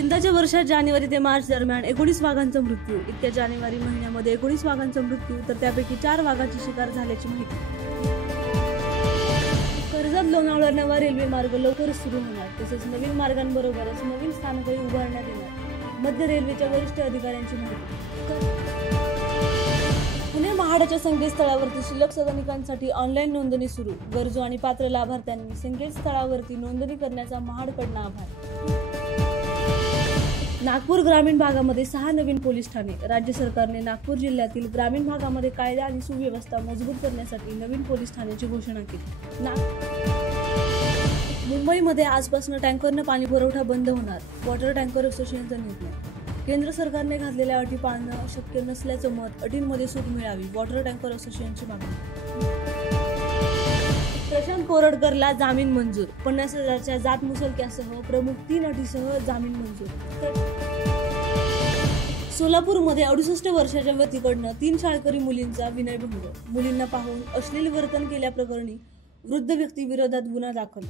यंदाच्या वर्षात जानेवारी ते मार्च दरम्यान 19 वाघांचा मृत्यू. इतक्या जानेवारी महिन्यामध्ये 19 वाघांचा मृत्यू, तर त्यापैकी 4 वाघाची शिकार झाल्याची माहिती. कर्जत लोणावळा नवा रेल्वे मार्ग लवकरच सुरू होणार. तसेच नवीन मार्गांबरोबरच नवीन स्थानकही उभारण्यात येणार. मध्य रेल्वेच्या वरिष्ठ अधिकाऱ्यांची माहिती. पुणे महाडाच्या संकेतस्थळावरती शिल्लक सदनिकांसाठी ऑनलाईन नोंदणी सुरू. गरजू आणि पात्र लाभार्थ्यांनी संकेतस्थळावरती नोंदणी करण्याचा महाडकडून आभार. नागपूर ग्रामीण भागामध्ये 6 नवीन पोलीस ठाणे. राज्य सरकारने नागपूर जिल्ह्यातील ग्रामीण भागामध्ये कायदा आणि सुव्यवस्था मजबूत करण्यासाठी नवीन पोलीस ठाण्याची घोषणा केली. मुंबईमध्ये आजपासून टँकरनं पाणी पुरवठा बंद होणार. वॉटर टँकर असोसिएशनचा निर्णय. केंद्र सरकारने घातलेल्या अटी पाळणं शक्य नसल्याचं मत. अटींमध्ये सूट मिळावी. वॉटर टँकर असोसिएशनची मागणी. प्रशांत कोरडकरला जामीन मंजूर. 50,000च्या जात मुसलक्यासह प्रमुख 3 अटीसह जामीन मंजूर. सोलापूरमध्ये 68 वर्षाच्या व्यक्तीकडनं 3 शाळकरी मुलींचा विनयभंग. मुलींना पाहून अश्लील वर्तन केल्याप्रकरणी वृद्ध व्यक्ती विरोधात गुन्हा दाखल.